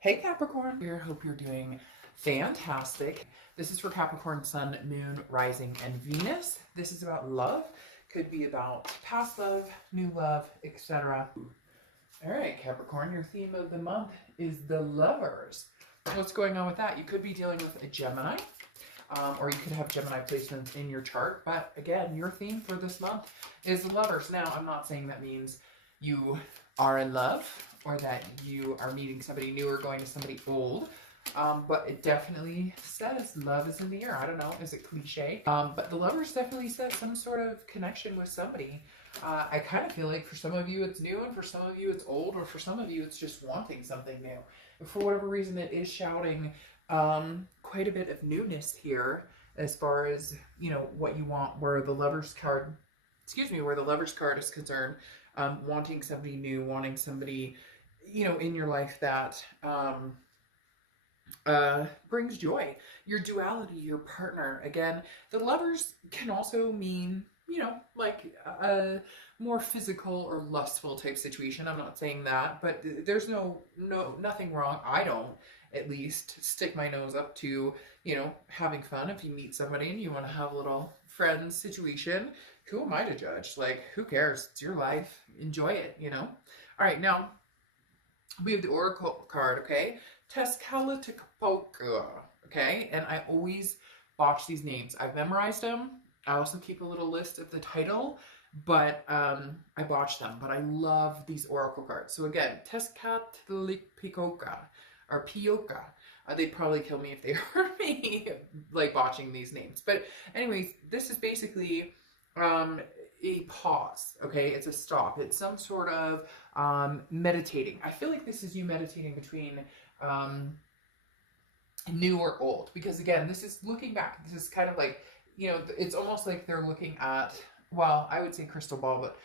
Hey Capricorn, here. Hope you're doing fantastic. This is for Capricorn, Sun, Moon, Rising, and Venus. This is about love. Could be about past love, new love, etc. All right, Capricorn, your theme of the month is the lovers. What's going on with that? You could be dealing with a Gemini, or you could have Gemini placements in your chart. But again, your theme for this month is the lovers. Now, I'm not saying that means you are in love or that you are meeting somebody new or going to somebody old. But it definitely says love is in the air. I don't know, is it cliche? But the lovers definitely says some sort of connection with somebody. I kind of feel like for some of you it's new, and for some of you it's old, or for some of you it's just wanting something new. But for whatever reason, it is shouting quite a bit of newness here as far as, you know, what you want, where the lovers card, where the lovers card is concerned. Wanting somebody new, wanting somebody, you know, in your life that brings joy. Your duality, your partner. Again, the lovers can also mean, you know, like a more physical or lustful type situation. I'm not saying that, but there's nothing wrong. I don't, at least, stick my nose up to, you know, having fun. If you meet somebody and you want to have a little friends situation, who am I to judge? Like, who cares? It's your life. Enjoy it, you know? All right, now we have the Oracle card, okay? Tezcatlipoca, okay? And I always botch these names. I've memorized them. I also keep a little list of the title, but I botch them. But I love these Oracle cards. So again, Tezcatlipoca, or Pioca. They'd probably kill me if they heard me like botching these names. But anyways, this is basically a pause, okay? It's a stop. It's some sort of meditating. I feel like this is you meditating between new or old, because again, this is looking back. This is kind of like, you know, it's almost like they're looking at, well, I would say crystal ball, but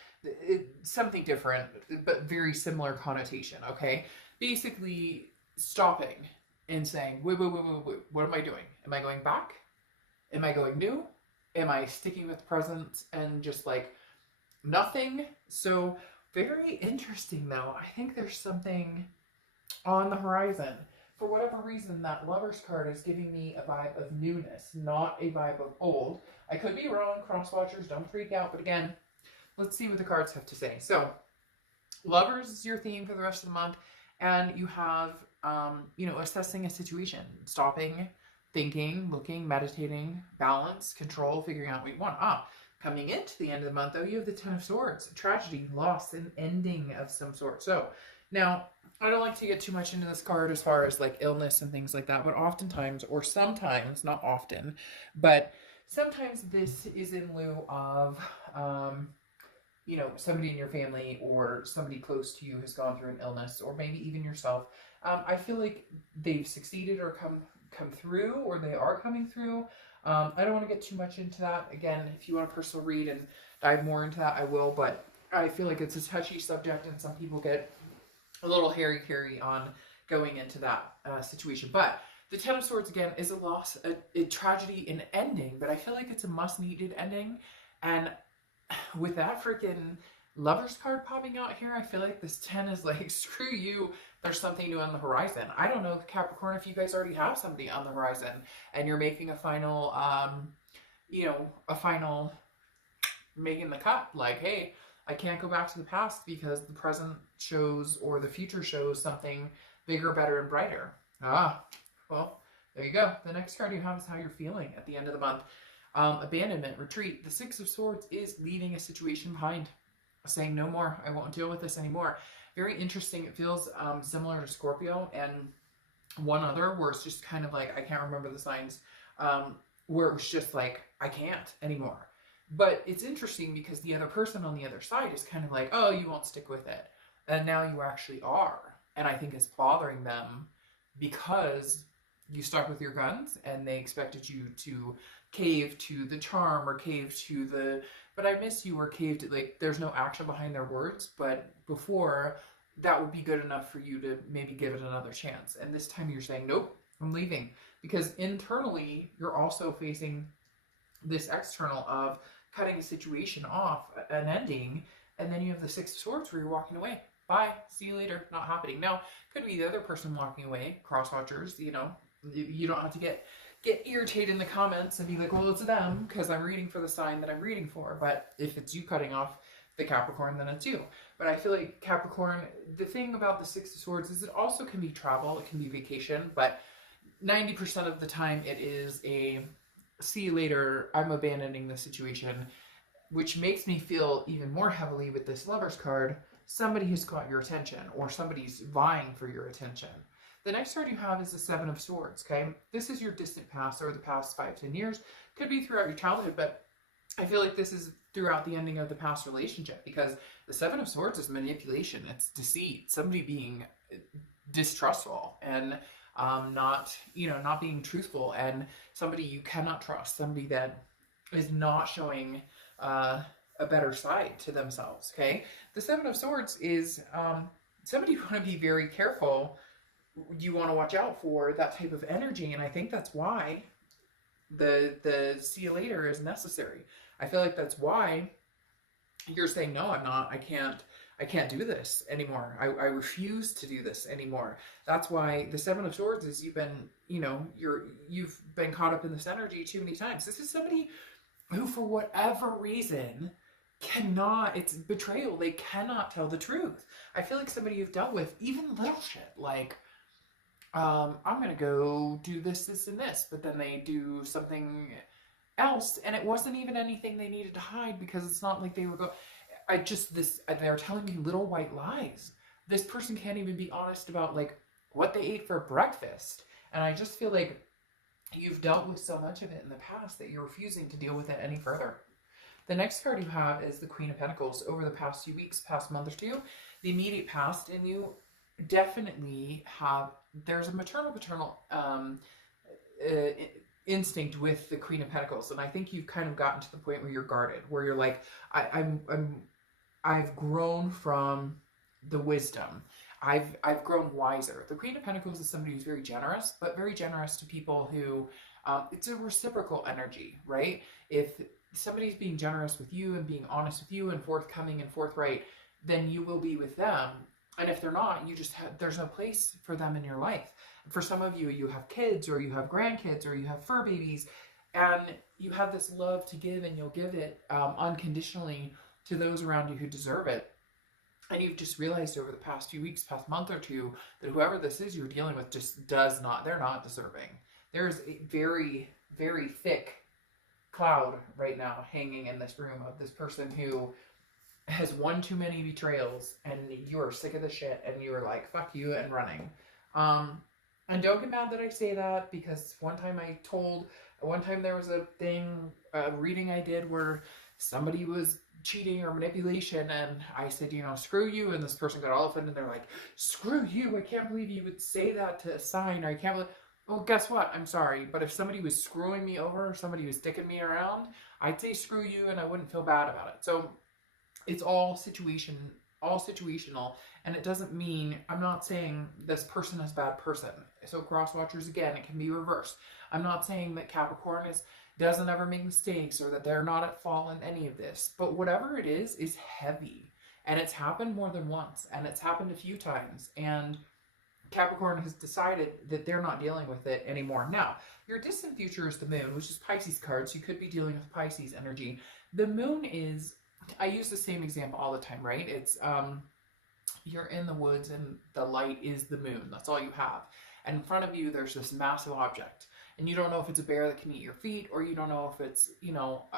something different, but very similar connotation, okay? Basically stopping and saying, wait, what am I doing? Am I going back? Am I going new? Am I sticking with present and just like nothing? So very interesting though. I think there's something on the horizon. For whatever reason, that Lover's card is giving me a vibe of newness, not a vibe of old. I could be wrong, cross-watchers, don't freak out. But again, let's see what the cards have to say. So Lovers is your theme for the rest of the month. And you have, you know, assessing a situation, stopping, thinking, looking, meditating, balance, control, figuring out what you want. Coming into the end of the month, though, you have the Ten of Swords, tragedy, loss, and ending of some sort. So now, I don't like to get too much into this card as far as like illness and things like that, but oftentimes, or sometimes, not often, but sometimes this is in lieu of, you know, somebody in your family or somebody close to you has gone through an illness, or maybe even yourself. I feel like they've succeeded or come through, or they are coming through. I don't want to get too much into that. Again, if you want a personal read and dive more into that, I will, but I feel like it's a touchy subject and some people get a little hairy on going into that situation. But the Ten of Swords, again, is a loss, a tragedy, an ending, but I feel like it's a must-needed ending. And with that freaking Lover's card popping out here, I feel like this 10 is like, screw you, there's something new on the horizon. I don't know, Capricorn, if you guys already have somebody on the horizon and you're making a final, you know, making the cut. Like, hey, I can't go back to the past because the present shows, or the future shows, something bigger, better, and brighter. Well, there you go. The next card you have is how you're feeling at the end of the month. Abandonment, retreat. The Six of Swords is leaving a situation behind, saying no more, I won't deal with this anymore. Very interesting. It feels similar to Scorpio and one other where it's just kind of like, I can't remember the signs, where it was just like, I can't anymore. But it's interesting because the other person on the other side is kind of like, oh, you won't stick with it. And now you actually are. And I think it's bothering them because you stuck with your guns and they expected you to cave to the charm or cave to the, but I miss you, or cave to, like, there's no action behind their words. But before, that would be good enough for you to maybe give it another chance. And this time you're saying, nope, I'm leaving. Because internally, you're also facing this external of cutting a situation off, an ending, and then you have the Six of Swords where you're walking away. bye, see you later, not happening. Now, could be the other person walking away, cross watchers, you know, you don't have to get irritated in the comments and be like, well, it's them, because I'm reading for the sign that I'm reading for. But if it's you cutting off the Capricorn, then it's you. But I feel like Capricorn, the thing about the Six of Swords is it also can be travel, it can be vacation, but 90% of the time it is a see you later, I'm abandoning the situation, which makes me feel even more heavily with this Lover's card. Somebody has got your attention, or somebody's vying for your attention. The next card you have is the Seven of Swords, okay? This is your distant past, or the past 5-10 years. Could be throughout your childhood, but I feel like this is throughout the ending of the past relationship, because the Seven of Swords is manipulation, it's deceit, somebody being distrustful and not being truthful, and somebody you cannot trust, somebody that is not showing a better side to themselves, okay? The Seven of Swords is somebody you want to be very careful. You want to watch out for that type of energy, and I think that's why the see you later is necessary. I feel like that's why you're saying, no, I'm not, I can't do this anymore. I refuse to do this anymore. That's why the Seven of Swords is you've been caught up in this energy too many times. This is somebody who, for whatever reason, it's betrayal. They cannot tell the truth. I feel like somebody you've dealt with, even little shit, like, I'm going to go do this, this, and this, but then they do something else, and it wasn't even anything they needed to hide, because it's not like they were they're telling me little white lies. This person can't even be honest about, like, what they ate for breakfast, and I just feel like you've dealt with so much of it in the past that you're refusing to deal with it any further. The next card you have is the Queen of Pentacles. Over the past few weeks, past month or two, the immediate past, and you definitely there's a maternal-paternal instinct with the Queen of Pentacles, and I think you've kind of gotten to the point where you're guarded, where you're like, I've grown from the wisdom. I've grown wiser. The Queen of Pentacles is somebody who's very generous, but very generous to people who, it's a reciprocal energy, right? If somebody's being generous with you and being honest with you and forthcoming and forthright, then you will be with them. And if they're not, there's no place for them in your life. For some of you, you have kids, or you have grandkids, or you have fur babies, and you have this love to give, and you'll give it unconditionally to those around you who deserve it. And you've just realized over the past few weeks, past month or two, that whoever this is you're dealing with just they're not deserving. There's a very, very thick cloud right now hanging in this room of this person who has one too many betrayals, and you're sick of the shit, and you're like, fuck you, and running. And don't get mad that I say that, because one time there was a reading I did where somebody was cheating or manipulation, and I said, screw you, and this person got all offended, and they're like, screw you, I can't believe you would say that to a sign, or I can't believe... Well, guess what? I'm sorry, but if somebody was screwing me over, or somebody was dicking me around, I'd say screw you, and I wouldn't feel bad about it. So it's all situational, and it doesn't mean, I'm not saying this person is a bad person. So cross watchers, again, it can be reversed. I'm not saying that Capricorn doesn't ever make mistakes, or that they're not at fault in any of this, but whatever it is heavy, and it's happened more than once, and it's happened a few times, and Capricorn has decided that they're not dealing with it anymore. Now, your distant future is the moon, which is Pisces card, so you could be dealing with Pisces energy. The moon is, I use the same example all the time, right? It's, you're in the woods, and the light is the moon. That's all you have. And in front of you, there's this massive object. And you don't know if it's a bear that can eat your feet, or you don't know if it's,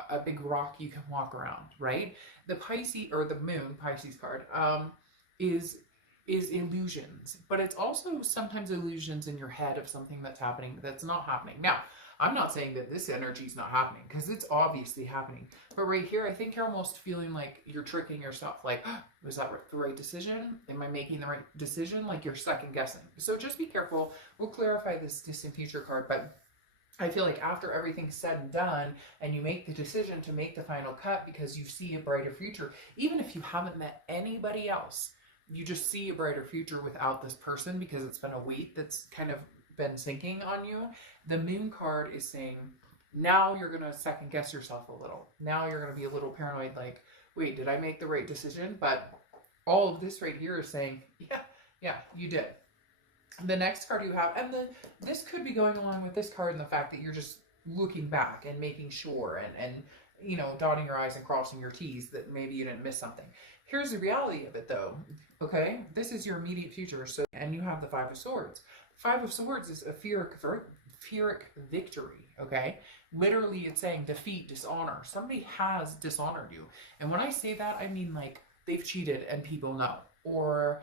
a big rock you can walk around, right? The Pisces, or the moon, Pisces card, is illusions. But it's also sometimes illusions in your head of something that's happening that's not happening. Now, I'm not saying that this energy is not happening, because it's obviously happening. But right here, I think you're almost feeling like you're tricking yourself. Like, oh, was that the right decision? Am I making the right decision? Like, you're second guessing. So just be careful. We'll clarify this distant future card, but I feel like after everything's said and done, and you make the decision to make the final cut because you see a brighter future, even if you haven't met anybody else, you just see a brighter future without this person, because it's been a weight that's kind of been sinking on you. The moon card is saying, now you're going to second guess yourself a little. Now you're going to be a little paranoid, like, wait, did I make the right decision? But all of this right here is saying, yeah, you did. The next card you have, and this could be going along with this card and the fact that you're just looking back and making sure and you know, dotting your I's and crossing your T's that maybe you didn't miss something. Here's the reality of it though, okay? This is your immediate future, so, and you have the Five of Swords. Five of Swords is a Pyrrhic victory, okay? Literally it's saying defeat, dishonor. Somebody has dishonored you. And when I say that, I mean like they've cheated and people know. Or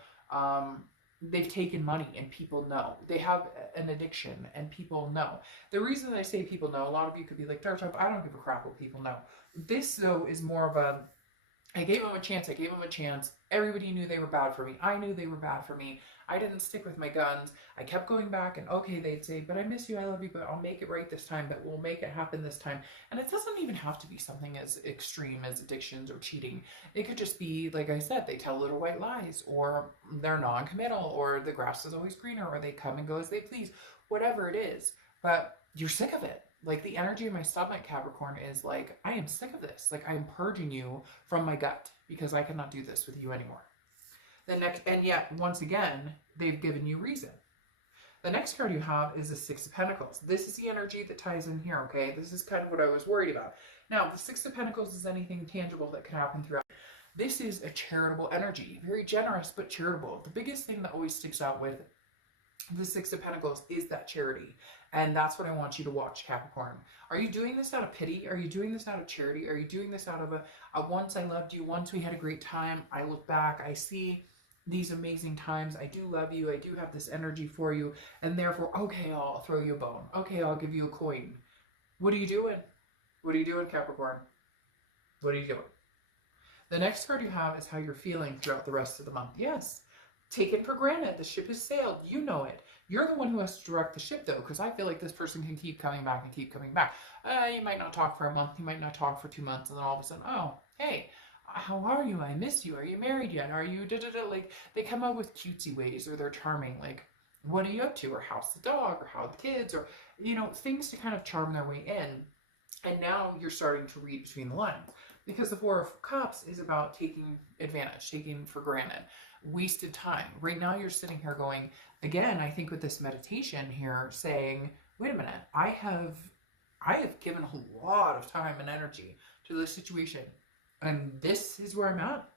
they've taken money and people know. They have an addiction and people know. The reason I say people know, a lot of you could be like, Dark, I don't give a crap what people know. This though is more of a, I gave them a chance, I gave them a chance. Everybody knew they were bad for me. I knew they were bad for me. I didn't stick with my guns. I kept going back and okay, they'd say, but I miss you, I love you, but I'll make it right this time, but we'll make it happen this time. And it doesn't even have to be something as extreme as addictions or cheating. It could just be, like I said, they tell little white lies, or they're non-committal, or the grass is always greener, or they come and go as they please, whatever it is. But you're sick of it. Like the energy of my stomach, Capricorn, is like, I am sick of this. Like I am purging you from my gut because I cannot do this with you anymore. The next, and yet once again, they've given you reason. The next card you have is the Six of Pentacles. This is the energy that ties in here, okay? This is kind of what I was worried about. Now, the Six of Pentacles is anything tangible that can happen throughout. This is a charitable energy, very generous, but charitable. The biggest thing that always sticks out with the Six of Pentacles is that charity. And that's what I want you to watch, Capricorn. Are you doing this out of pity? Are you doing this out of charity? Are you doing this out of a once I loved you, once we had a great time, I look back, I see these amazing times, I do love you, I do have this energy for you, and therefore, okay, I'll throw you a bone. Okay, I'll give you a coin. What are you doing? What are you doing, Capricorn? What are you doing? The next card you have is how you're feeling throughout the rest of the month. Yes. Taken for granted. The ship has sailed. You know it. You're the one who has to direct the ship, though, because I feel like this person can keep coming back and keep coming back. You might not talk for a month. You might not talk for 2 months, and then all of a sudden, oh, hey, how are you? I miss you. Are you married yet? Are you da-da-da? Like, they come out with cutesy ways, or they're charming. Like, what are you up to? Or how's the dog? Or how are the kids? Or, you know, things to kind of charm their way in. And now you're starting to read between the lines. Because the Four of Cups is about taking advantage, taking for granted, wasted time. Right now you're sitting here going, again, I think with this meditation here, saying, wait a minute, I have given a lot of time and energy to this situation. And this is where I'm at.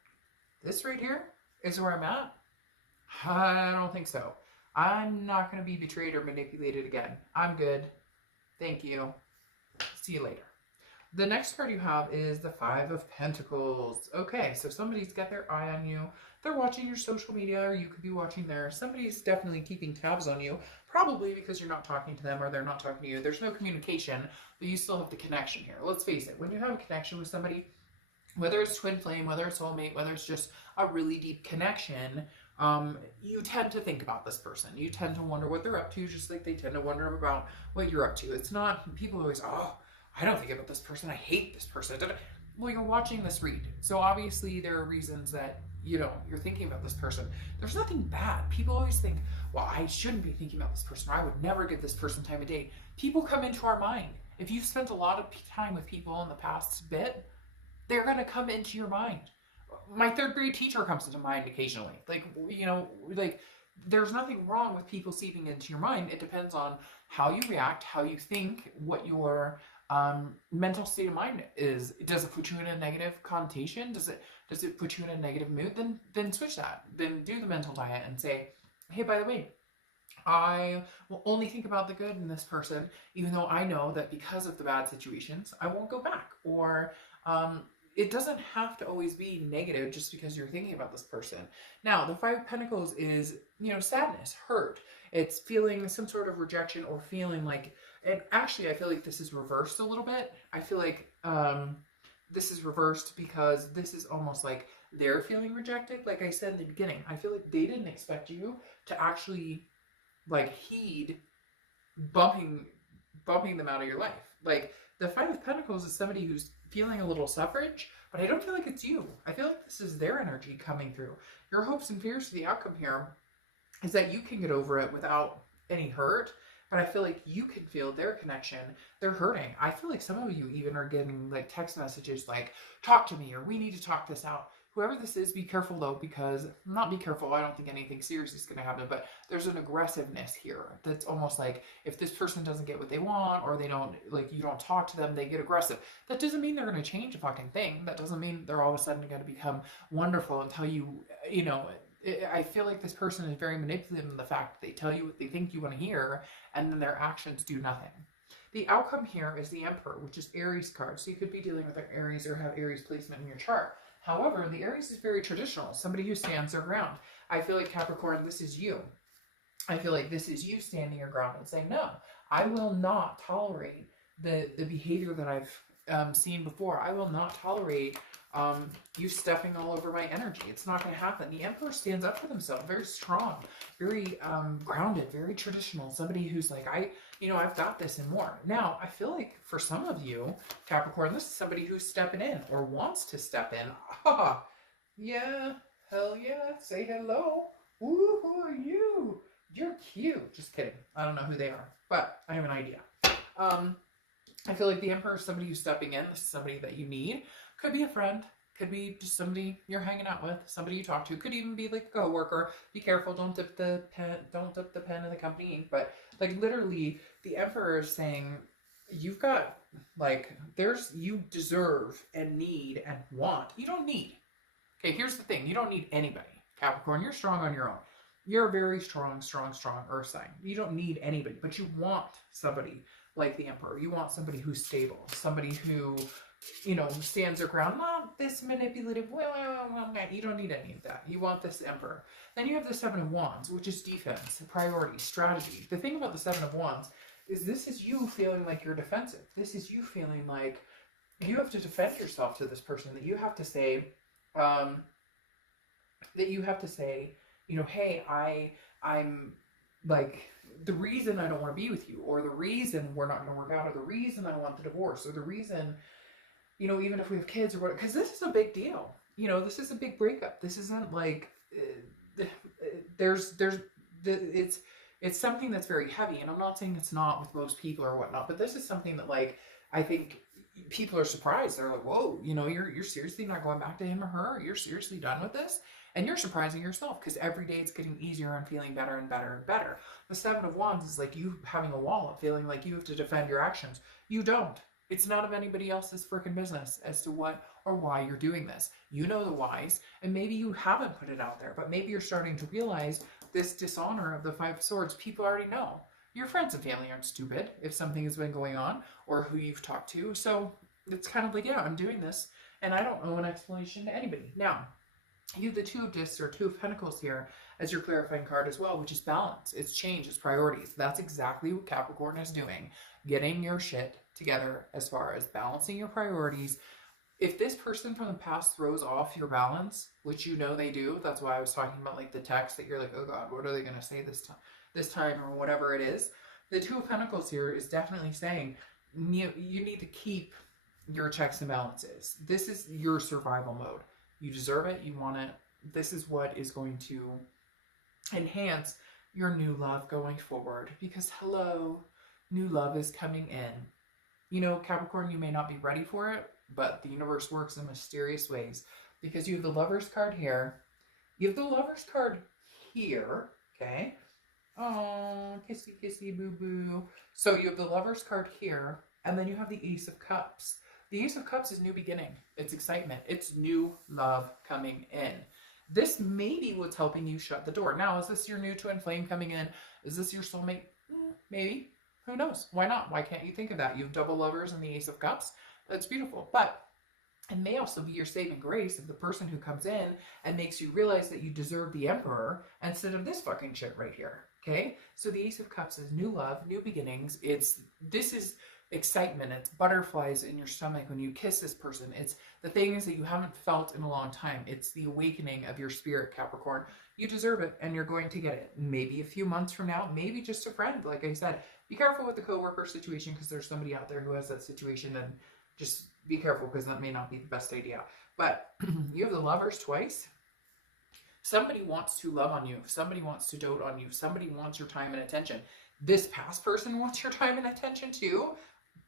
This right here is where I'm at. I don't think so. I'm not going to be betrayed or manipulated again. I'm good. Thank you. See you later. The next card you have is the Five of Pentacles. Okay, so somebody's got their eye on you. They're watching your social media, or you could be watching theirs. Somebody's definitely keeping tabs on you, probably because you're not talking to them or they're not talking to you. There's no communication, but you still have the connection here. Let's face it, when you have a connection with somebody, whether it's twin flame, whether it's soulmate, whether it's just a really deep connection, you tend to think about this person. You tend to wonder what they're up to, just like they tend to wonder about what you're up to. It's not, people always, oh, I don't think about this person. I hate this person. Well, you're watching this read. So obviously there are reasons that, you know, you're thinking about this person. There's nothing bad. People always think, well, I shouldn't be thinking about this person. Or I would never give this person time of day. People come into our mind. If you've spent a lot of time with people in the past bit, they're going to come into your mind. My third grade teacher comes into mind occasionally. Like, you know, like, there's nothing wrong with people seeping into your mind. It depends on how you react, how you think, what your mental state of mind is. Does it put you in a negative connotation? Does it put you in a negative mood? Then switch that. Then do the mental diet and say, hey, by the way, I will only think about the good in this person, even though I know that because of the bad situations, I won't go back. Or it doesn't have to always be negative just because you're thinking about this person. Now, the Five of Pentacles is, you know, sadness, hurt. It's feeling some sort of rejection or feeling like, and actually I feel like this is reversed a little bit. I feel like this is reversed because this is almost like they're feeling rejected. Like I said in the beginning, I feel like they didn't expect you to actually like heed bumping them out of your life. Like the Five of Pentacles is somebody who's feeling a little suffrage, but I don't feel like it's you. I feel like this is their energy coming through. Your hopes and fears for the outcome here is that you can get over it without any hurt, but I feel like you can feel their connection. They're hurting. I feel like some of you even are getting like text messages like, talk to me, or we need to talk this out. whoever this is, be careful though, because, not be careful, I don't think anything serious is going to happen, but there's an aggressiveness here that's almost like if this person doesn't get what they want, or they don't, like, you don't talk to them, they get aggressive. That doesn't mean they're going to change a fucking thing. That doesn't mean they're all of a sudden going to become wonderful and tell you, you know, I feel like this person is very manipulative in the fact that they tell you what they think you want to hear, and then their actions do nothing. The outcome here is the Emperor, which is Aries card. So you could be dealing with an Aries or have Aries placement in your chart. However, the Aries is very traditional, somebody who stands their ground. I feel like, Capricorn, this is you. I feel like this is you standing your ground and saying, no, I will not tolerate the behavior that I've seen before. I will not tolerate you stepping all over my energy. It's not going to happen. The Emperor stands up for themselves, very strong, very grounded, very traditional. Somebody who's like, I've got this and more. Now, I feel like for some of you, Capricorn, this is somebody who's stepping in or wants to step in. Ah, yeah, hell yeah, say hello. Ooh, who are you? You're cute. Just kidding. I don't know who they are, but I have an idea. I feel like the Emperor is somebody who's stepping in. This is somebody that you need. Could be a friend. Could be just somebody you're hanging out with. Somebody you talk to. Could even be like a coworker. Be careful. Don't dip the pen. Don't dip the pen in the company ink. But like literally, the Emperor is saying, you've got like you deserve and need and want. You don't need. Okay, here's the thing. You don't need anybody. Capricorn, you're strong on your own. You're a very strong earth sign. You don't need anybody, but you want somebody like the Emperor. You want somebody who's stable, somebody who, stands their ground, not this manipulative, you don't need any of that. You want this Emperor. Then you have the Seven of Wands, which is defense, priority, strategy. The thing about the Seven of Wands is this is you feeling like you're defensive. This is you feeling like you have to defend yourself to this person, that you have to say, hey, I'm like, the reason I don't want to be with you, or the reason we're not going to work out, or the reason I want the divorce, or the reason, even if we have kids or what, because this is a big deal. This is a big breakup. This isn't like, it's something that's very heavy, and I'm not saying it's not with most people or whatnot, but this is something that, like, I think people are surprised. They're like, whoa, you're seriously not going back to him or her? You're seriously done with this? And you're surprising yourself, because every day it's getting easier and feeling better and better and better. The Seven of Wands is like you having a wall, feeling like you have to defend your actions. You don't. It's none of anybody else's freaking business as to what or why you're doing this. You know the whys, and maybe you haven't put it out there, but maybe you're starting to realize this dishonor of the Five of Swords. People already know. Your friends and family aren't stupid if something has been going on, or who you've talked to. So it's kind of like, yeah, I'm doing this, and I don't owe an explanation to anybody. Now, you have the Two of Discs or Two of Pentacles here as your clarifying card as well, which is balance. It's change, it's priorities. That's exactly what Capricorn is doing. Getting your shit together as far as balancing your priorities. If this person from the past throws off your balance, which they do, that's why I was talking about like the text that you're like, oh God, what are they going to say this time or whatever it is. The Two of Pentacles here is definitely saying you need to keep your checks and balances. This is your survival mode. You deserve it. You want it. This is what is going to enhance your new love going forward, because hello, new love is coming in. Capricorn, you may not be ready for it, but the universe works in mysterious ways, because you have the Lover's card here. You have the Lover's card here. Okay. Oh, kissy, kissy, boo, boo. So you have the Lover's card here, and then you have the Ace of Cups. The Ace of Cups is new beginning. It's excitement. It's new love coming in. This may be what's helping you shut the door. Now, is this your new twin flame coming in? Is this your soulmate? Maybe. Who knows? Why not? Why can't you think of that? You have double Lovers and the Ace of Cups. That's beautiful. But it may also be your saving grace of the person who comes in and makes you realize that you deserve the Emperor instead of this fucking shit right here. Okay? So the Ace of Cups is new love, new beginnings. This is excitement. It's butterflies in your stomach when you kiss this person. It's the things that you haven't felt in a long time. It's the awakening of your spirit, Capricorn. You deserve it, and you're going to get it. Maybe a few months from now, maybe just a friend. Like I said, be careful with the coworker situation, because there's somebody out there who has that situation, and just be careful, because that may not be the best idea. But you have the Lovers twice. Somebody wants to love on you. Somebody wants to dote on you. Somebody wants your time and attention. This past person wants your time and attention too.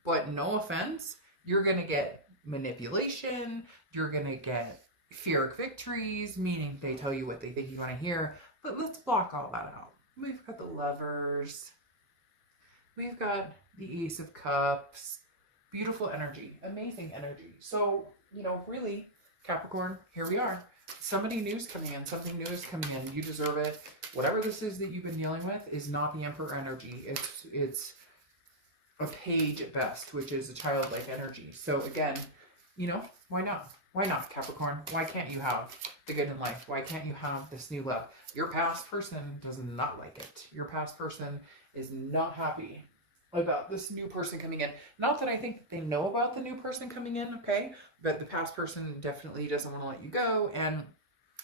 But no offense, you're going to get manipulation. You're going to get fearic victories, meaning they tell you what they think you want to hear. But let's block all that out. We've got the Lovers. We've got the Ace of Cups. Beautiful energy. Amazing energy. So, you know, really, Capricorn, here we are. Somebody new is coming in. Something new is coming in. You deserve it. Whatever this is that you've been dealing with is not the Emperor energy. It's a page at best, which is a childlike energy. So again, you know, why not? Why not, Capricorn? Why can't you have the good in life? Why can't you have this new love? Your past person does not like it. Your past person is not happy about this new person coming in. Not that I think they know about the new person coming in, okay? But the past person definitely doesn't want to let you go. And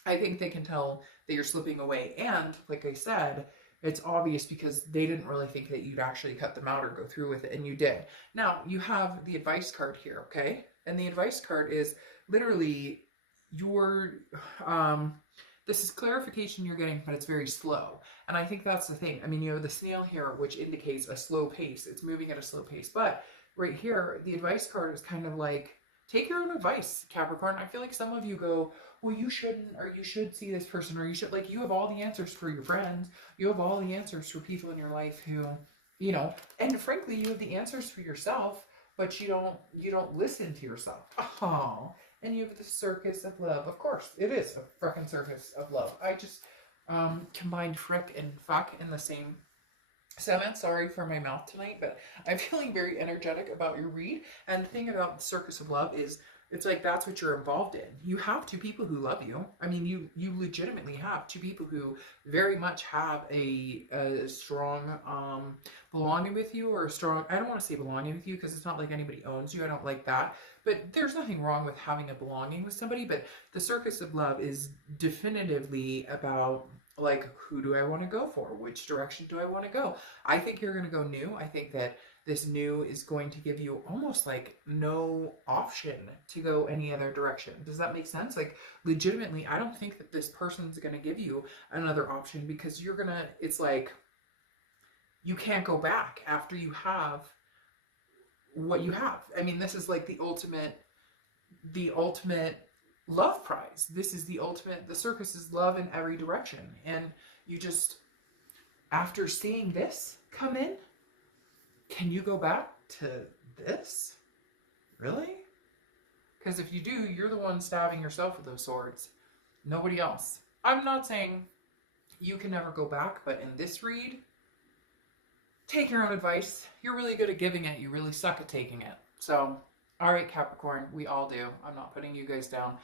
I think they can tell that you're slipping away. And like I said, it's obvious because they didn't really think that you'd actually cut them out or go through with it, and you did. Now, you have the advice card here, okay? And the advice card is literally your, this is clarification you're getting, but it's very slow. And I think that's the thing. I mean, you have the snail here, which indicates a slow pace. It's moving at a slow pace. But right here, the advice card is kind of like, take your own advice, Capricorn. I feel like some of you go, well, you shouldn't, or you should see this person, or you should, like, you have all the answers for your friends. You have all the answers for people in your life who, you know, and frankly, you have the answers for yourself, but you don't listen to yourself. Oh, and you have the circus of love. Of course, it is a freaking circus of love. I just combined frick and fuck in the same sentence. Sorry for my mouth tonight, but I'm feeling very energetic about your read. And the thing about the circus of love is, it's like that's what you're involved in. You have two people who love you. I mean, you legitimately have two people who very much have a strong belonging with you, or a strong, I don't want to say belonging with you because it's not like anybody owns you. I don't like that. But there's nothing wrong with having a belonging with somebody. But the circus of love is definitively about, like, who do I want to go for? Which direction do I want to go? I think you're going to go new. I think that this new is going to give you almost like no option to go any other direction. Does that make sense? Like, legitimately, I don't think that this person's going to give you another option, because you're going to, it's like, you can't go back after you have what you have. I mean, this is like the ultimate love prize. This is the ultimate, the circus is love in every direction. And you just, after seeing this come in, can you go back to this? Really? Because if you do, you're the one stabbing yourself with those swords. Nobody else. I'm not saying you can never go back, but in this read, take your own advice. You're really good at giving it. You really suck at taking it. So, all right, Capricorn, we all do. I'm not putting you guys down.